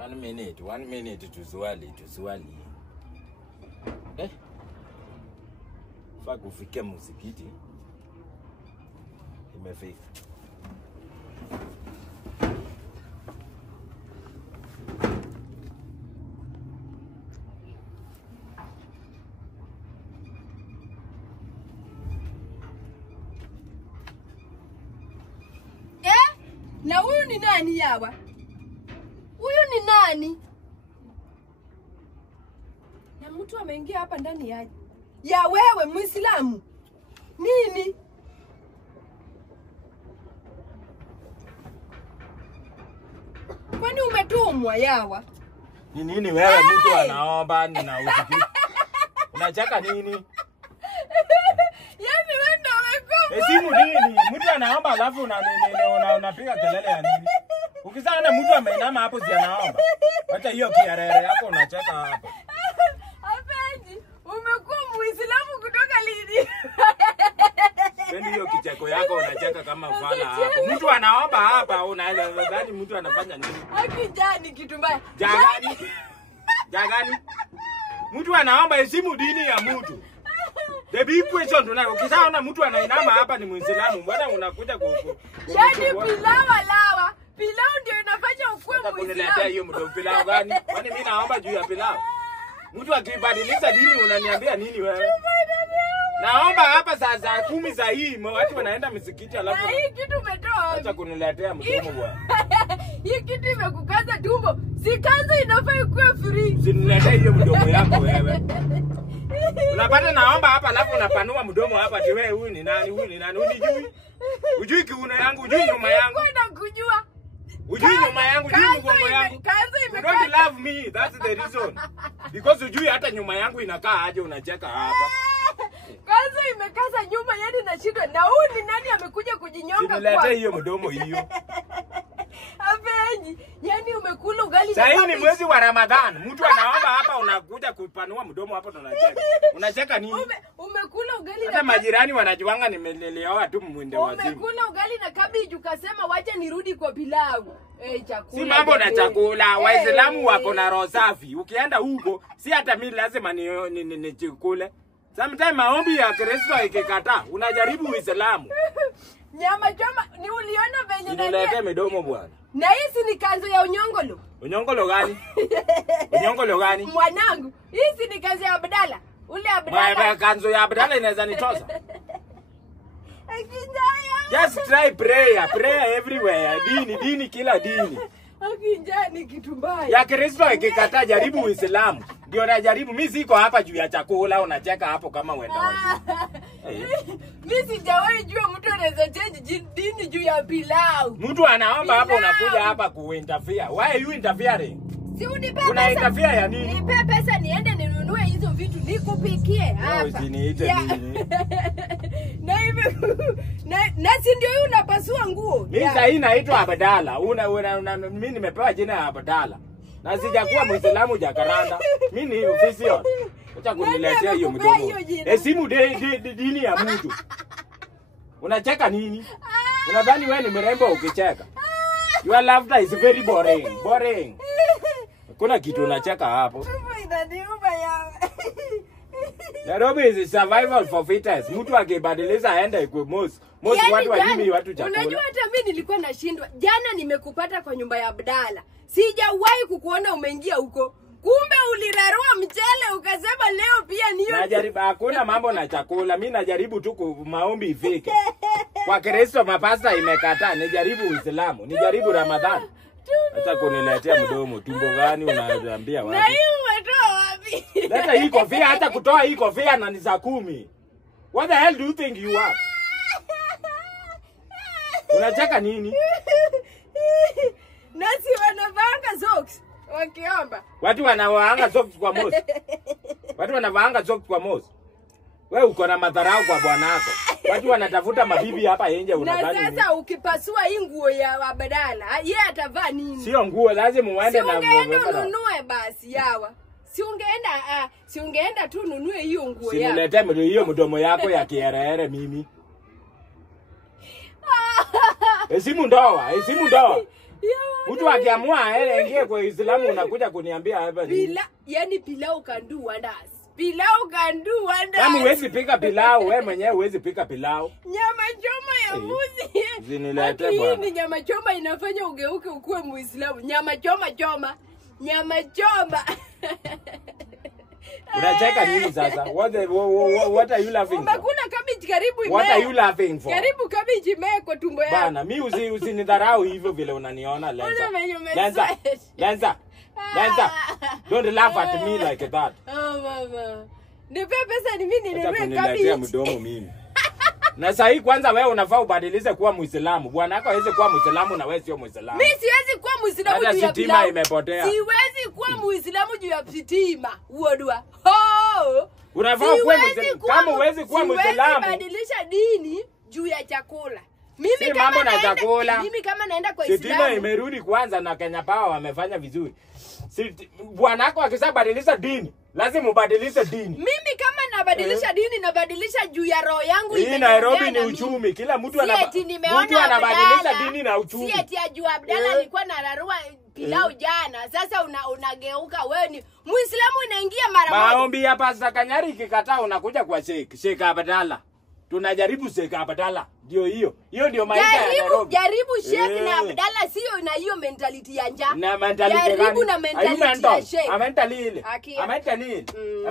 1 minute tuzwali. Faa kufikia msikiti. Imefika. Na huyu ni nani yawa? Huyu ni nani? Na mtu ameingia hapa ndani yaje. Ya wewe Muislamu. Nini? Kwani umetumwa yawa? Ni nini wewe mtu anaomba nina usiku? Unachaka nini? Yaani wewe ndio umekuwa. Simu nini? Mtu anaomba alafu unapiga kelele ya nini? Ukisana mtu ameinama hapo si anaomba. Acha hiyo kiarere yako unacheka hapa. Apeji, umekuwa Muislamu kutoka lini? Ndio hiyo kicheko yako unacheka kama fala hapo. Mtu anaomba hapa unaweza nadhani mtu anafanya nini? Akijani kitu mbaya. Jagani? Mtu anaomba heshimu dini ya mtu. The big question tunayo. Ukisaona mtu anainama hapa ni Muislamu, mbona unakuja yaani pilau. Pilau ndio inafanya ukue Muislamu. Kuniletea hiyo mtu pilau gani? Kwani mimi naomba juu ya pilau? Mtu akibadilisha dini unaniambia nini wewe? Naomba hapa saa 10 za hii watu wanaenda msikiti alafu. Na hii kitu umetoa. Acha kuniletea mdomo bwana. Hii kitu imekukaza tumbo. Si kaza inafaa ikuwe free. Usiniletee hiyo mdomo yako wewe. Unapata naomba hapa alafu unapanua mdomo hapa ati wewe huyu ni nani? Unijui? Ujui kiuno yangu, ujui nyuma yangu. Kwenda kujua. Ujui nyuma yangu, ujui mgongo yangu. You don't love me, that's the reason. Because ujui hata nyuma yangu inakaa aje unacheka hapa. Kaza imekaza nyuma yani nashindwa. Na huyu ni nani amekuja kujinyonga kwa? Niletee hiyo mdomo hiyo. Apeji, yani umekula ugali. Sasa hii ni mwezi wa Ramadhan. Mtu anaomba hapa unakuja kupanua mdomo hapa tunacheka. Unacheka nini? Umekula ugali na majirani wanajuanga nimelelewa tu mwende wazimu. Umekula ugali na cabbage ukasema wacha nirudi kwa pilau. Chakula. Si mambo na chakula. Waislamu wako na roho safi. Ukienda huko si hata mimi lazima nichukule. Sometimes maombi ya Kristo ikikataa, unajaribu Uislamu. Nyama choma ni uliona venye nani? Nilete midomo bwana. Na hizi ni kanzo ya unyongolo. Unyongolo gani? Unyongolo gani? Mwanangu, hizi ni kanzo ya Abdalla. Ule Abdalla. Mwa kanzo ya Abdalla inaweza nitosa. Just try prayer everywhere. Dini kila dini. Akinjani kitu mbaya. Ya Kristo ikikataa jaribu Uislamu. Ndio najaribu. Mimi siko hapa juu ya chakula unacheka hapo kama wenda wazimu. Mimi sijawahi jua mtu anaweza change dini juu ya pilau. Mtu anaomba hapo unakuja hapa kuinterfere. Why are you interfering? Si unipe pesa. Una interfere ya nini? Nipe pesa niende ninunue hizo vitu nikupikie hapa. Usiniite nini. Na hivi na si ndio huyu unapasua nguo. Mimi sasa hii naitwa Abdalla. Mimi nimepewa jina ya Abdalla. Na sijakuwa Muislamu Jakaranda. Mimi ni official. Acha kuniletea hiyo mdomo. Heshimu dini ya mtu. Unacheka nini? Unadhani wewe ni mrembo ukicheka? Your laughter is very boring. Kuna kitu unacheka hapo. Nairobi is survival for fittest. Mtu akibadilisha aende kwa most watu wajimi watu chakula. Unajua hata mimi nilikuwa nashindwa. Jana nimekupata kwa nyumba ya Abdalla. Sijawahi kukuona umeingia huko. Kumbe ulirarua mchele ukasema leo pia niyo. Najaribu hakuna mambo na chakula. Mimi najaribu tu maombi ifike. Kwa Kristo mapasta imekataa. Nijaribu Uislamu. Nijaribu Ramadhani. Acha kuniletea mdomo. Tumbo gani unaambia wapi? Na hii umetoa wapi? Leta hii kofia hata kutoa hii kofia na ni za 10. What the hell do you think you are? Unacheka nini? Nasi wanavanga socks wakiomba. Watu wanavanga socks kwa mosi. Watu wanavanga socks kwa mosi. Wewe uko na madharau kwa bwanako. Watu wanatafuta mabibi hapa nje unadhani. Na sasa ukipasua hii nguo ya Abdalla, yeye atavaa nini? Sio nguo lazima uende na nguo. Ununue basi yawa. Si ungeenda tu nunue hiyo nguo yako. Siniletee hiyo mdomo yako ya kierere mimi. Heshimu ndoa. Mtu akiamua aingie kwa Uislamu unakuja kuniambia hapa ni. Yani pilau can do wonders. Pilau can do wonders. Kama huwezi pika pilau, wewe mwenyewe huwezi pika pilau. Nyama choma ya mbuzi. Zinilete bwana. Hii nyama choma inafanya ugeuke ukue Muislamu. Nyama choma. Nyama choma. Unacheka nini sasa? What are you laughing for? Kuna cabbage karibu ime. What are you laughing for? Karibu cabbage ime kwa tumbo yako. Bana, mimi usinidharau hivyo vile unaniona Lenza. Lenza. Don't laugh at me like that. Oh mama. Nipe pesa ni mimi ninunue cabbage. Niletea mdomo mimi. Na sasa hii kwanza wewe unafaa ubadilishe kuwa Muislamu. Bwana wako hawezi kuwa Muislamu na wewe sio Muislamu. Mimi siwezi kuwa Muislamu juu ya sitima imepotea. Siwezi kuwa Muislamu juu ya sitima. Uodua. Ho! Unafaa kuwa Muislamu. Kama huwezi kuwa Muislamu, badilisha dini juu ya chakula. Mimi si kama mambo na chakula. Mimi kama naenda kwa Islamu. Sitima imerudi kwanza na Kenya Power wamefanya vizuri. Bwana wako akisabadilisha dini, lazima ubadilishe dini. Mimi kama nabadilisha dini nabadilisha juu ya roho yangu. Hii Nairobi ni uchumi. Kila mtu anabadilisha dini na uchumi. Si eti ajua Abdalla alikuwa nararua pilau jana. Sasa unageuka wewe ni Muislamu inaingia mara moja. Maombi ya Pastor Kanyari ikikataa unakuja kwa Sheikh Abdalla. Tunajaribu Sheikh Abdalla. Ndio hiyo. Hiyo ndio maisha ya Nairobi. Jaribu Sheikh na Abdalla sio na hiyo mentality ya njaa. Na mentality jaribu na mentality ya Sheikh.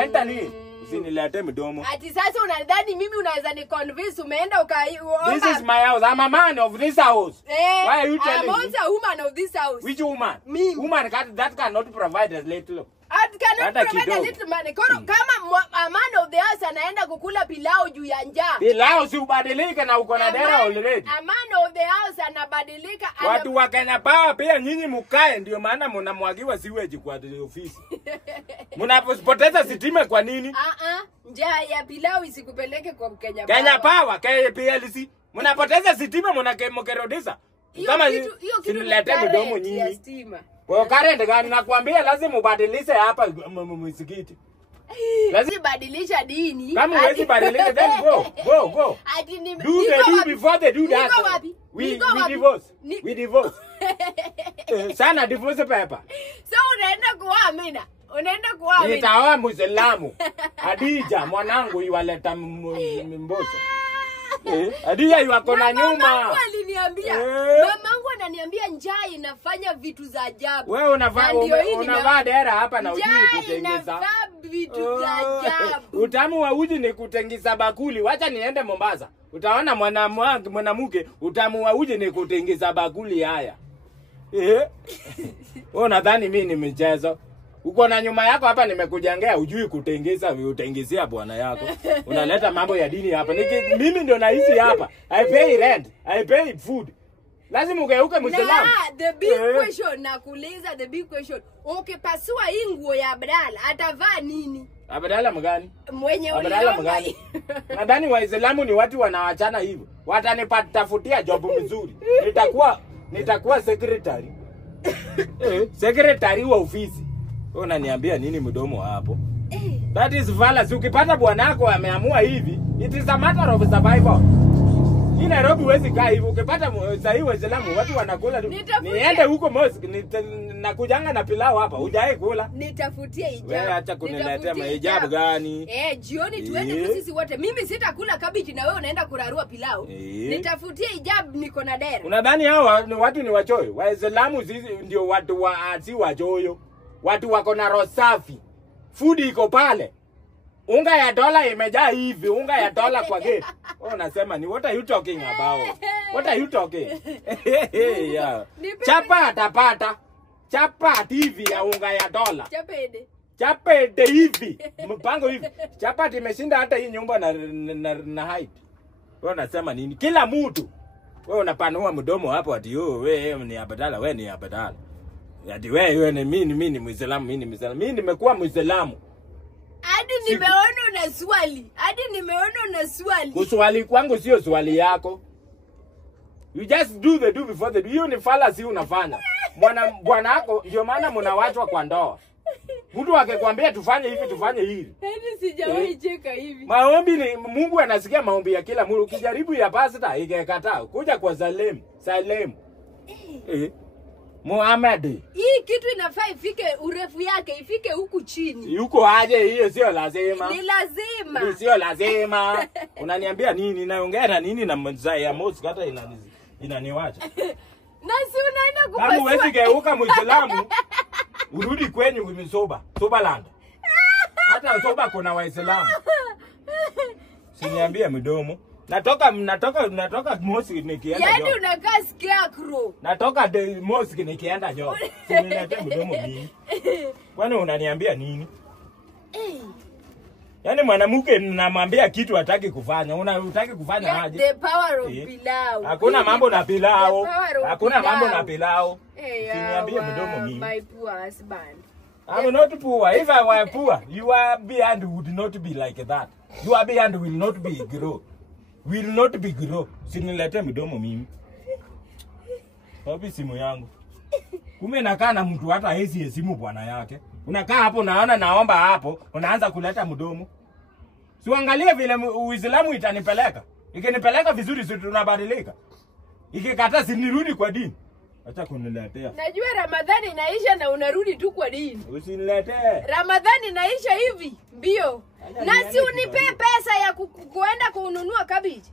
Amentali. Usinilete mdomo. Ati sasa unadhani mimi unaweza ni convince umeenda ukaomba. This is my house. I'm a man of this house. Why are you telling me? I'm also a woman of this house. Which woman? Me. Woman that cannot provide as little. I cannot provide a little money. Kama a man of the house anaenda kukula pilau juu ya njaa. Pilau si ubadilike na uko na dera already. A man of the house anabadilika. Watu wa Kenya Power pia nyinyi mkae, ndio maana mnamwagiwa siweji kwa ofisi. Mnapoteza sitima kwa nini? Njaa ya pilau isikupeleke kwa Kenya Power. Kenya Power, KPLC. Mnapoteza sitima mnakemokerodisa. Kama sinilete mdomo nyinyi. Kwa current gani nakwambia lazima ubadilishe hapa msikiti. Lazima badilisha dini. Kama huwezi badilisha then go. Do before they do that. We divorce. Sana divorce paper. So unaenda kuamina. Nitaoa Muislamu. Hadija mwanangu iwaleta Mbosso. Hadija yuko na nyuma. Mamangu aliniambia. Mamangu ananiambia njaa inafanya vitu za ajabu. Wewe unavaa dera hapa na ujui kutengeza. Vitu za ajabu. Utamu wa uji ni kutengeza bakuli. Wacha niende Mombasa. Utaona mwanamke utamu wa uji ni kutengeza bakuli haya. Wewe unadhani mimi ni mchezo? Uko na nyuma yako hapa nimekujengea ujui kutengeza utengezea bwana yako. Unaleta mambo ya dini hapa. Mimi ndio naishi hapa. I pay rent, I pay food. Lazima ugeuke Muislamu. The big question nakuuliza, the big question. Pasua hii nguo ya Abdalla atavaa nini? Abdalla mgani? Mwenye Abdalla mgani? Nadhani Waislamu ni watu wanawachana hivyo. Watanipatafutia job mzuri. Nitakuwa secretary. Secretary wa ofisi. Wewe unaniambia nini mdomo hapo? That is fallacy. Ukipata bwanako ameamua hivi, it is a matter of survival. Hii Nairobi huwezi kaa hivi. Ukipata sahihi Waislamu watu wanakula. Niende huko mosque nakujanga na pilau hapa. Hujai kula. Nitafutie hijabu. Wewe acha kuniletea hijabu gani? Jioni tuende sisi wote. Mimi sitakula cabbage na wewe unaenda kurarua pilau. Nitafutie hijabu niko na dera. Unadhani hao watu ni wachoyo? Waislamu sisi ndio watu si wachoyo. Watu wako na roho safi. Food iko pale. Unga ya dola imejaa hivi, unga ya dola kwa gate. Wewe unasema ni what are you talking about? What are you talking? Yeah. Chapa atapata. Chapa hivi ya unga ya dola. Chapede hivi. Mpango hivi. Chapa imeshinda hata hii nyumba na height. Wewe unasema nini? Kila mtu. Wewe unapanua mdomo hapo ati wewe ni Abdalla, wewe ni Abdalla. Ati wewe ni mimi ni Muislamu, mimi nimekuwa Muislamu. Hadi nimeona una swali. Kuswali kwangu sio swali yako. You just do before the do. Hiyo ni fallacy unafanya. Bwana wako ndio maana mnawachwa kwa ndoa. Mtu akikwambia tufanye hivi. Hadi sijawahi cheka hivi. Maombi ni Mungu anasikia maombi ya kila mtu. Ukijaribu ya pastor ikakataa, kuja kwa Salem. Muhammad. Hii kitu inafaa ifike urefu yake ifike huku chini. Yuko aje hiyo sio lazima. Ni lazima. Ni sio lazima. Unaniambia nini? Naongea na nini na mzee ya Moses hata inaniwacha. Na si unaenda kupasua. Kama wewe geuka Muislamu urudi kwenyu Misoba, Sobaland. Hata Soba kuna Waislamu. Siniambie mdomo. Natoka mosque nikienda. Yaani unakaa scarecrow. Natoka mosque nikienda jo. Siniletee mdomo mimi. Kwani unaniambia nini? Yaani mwanamke namwambia kitu hataki kufanya. Unataka kufanya aje? The power of pilau. Hakuna mambo na pilau. Hakuna mambo na pilau. Siniambie mdomo mimi. My poor husband. I'm not poor. If I were poor, your behind would not be like that. Your behind will not be grow. Will not be grow. Sinilete mdomo mimi. Wapi simu yangu? Kume nakaa na mtu hata hezi simu bwana yake. Unakaa hapo naomba hapo, unaanza kuleta mdomo. Si uangalie vile Uislamu itanipeleka. Ikinipeleka vizuri si tunabadilika. Ikikataa sinirudi kwa dini. Acha kuniletea. Najua Ramadhani inaisha na unarudi tu kwa dini. Usiniletee. Ramadhani inaisha hivi mbio. Na si unipe pesa ya kuenda kununua kabichi.